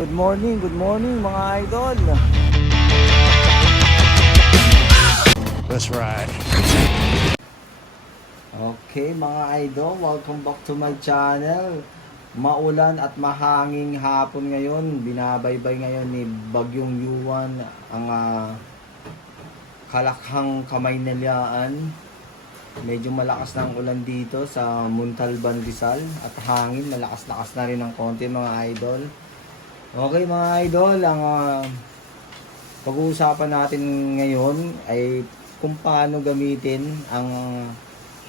Good morning mga idol. That's right. Okay mga idol, welcome back to my channel. Maulan at mahanging hapon ngayon. Binabaybay ngayon ni Bagyong Yuan ang Kalakhang Kamaynalaan. Medyo malakas na ang ulan dito sa Montalban, Rizal. At hangin, malakas-lakas na rin ng konti mga idol. Okay mga idol, ang pag-uusapan natin ngayon ay kung paano gamitin ang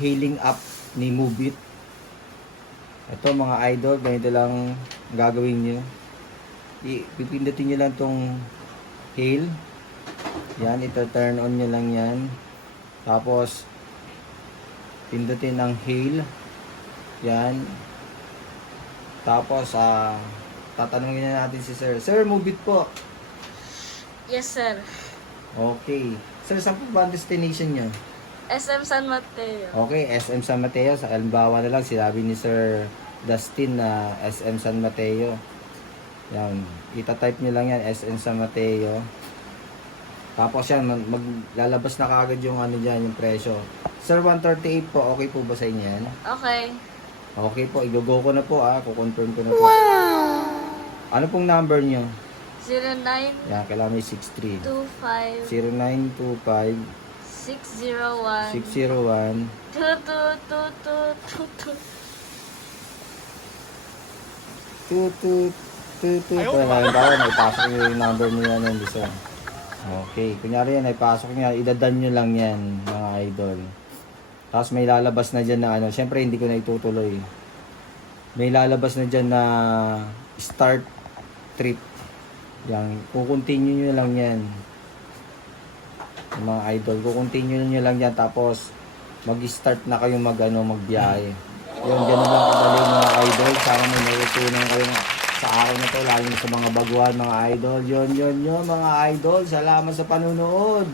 hailing app ni Moovit. Ito mga idol, ganito lang gagawin nyo. Pipindutin nyo lang tong hail. Yan, ito turn on nyo lang yan. Tapos, pindutin ang hail. Yan. Tapos, tatanungin na natin si Sir. Sir, Moovit po. Yes, sir. Okay. Sir, saan po ba ang destination nyo? SM San Mateo. Okay, SM San Mateo. Sa halimbawa na lang, sinabi ni Sir Dustin na SM San Mateo. Yan. Ita-type nyo lang yan, SM San Mateo. Tapos yan, maglalabas na kagad yung ano dyan, yung presyo. Sir, 138 po. Okay po ba sa inyo yan? Okay. Okay po. I-go ko na po Kukonfirm ko na po. Ano pong number nyo? 09 Yan, kailangan may 63. 25 0925 601 601 2222 2222. Halimbawa, naipasok nyo yung number nyo yan yung bisa. Okay, kunyari yan, naipasok nyo, idadan nyo lang yan, mga idol. Tapos may lalabas na dyan na syempre hindi ko na itutuloy. May lalabas na dyan na start trip. Yan, kukontinue nyo lang yan. Mga idol, kukontinue nyo lang yan, tapos mag-start na kayo magbiyahe. Yun, ganun lang kadali mga idol. Sana may natutunan kayo sa araw na to, lalo sa mga baguhan mga idol. Yun mga idol, salamat sa panunood.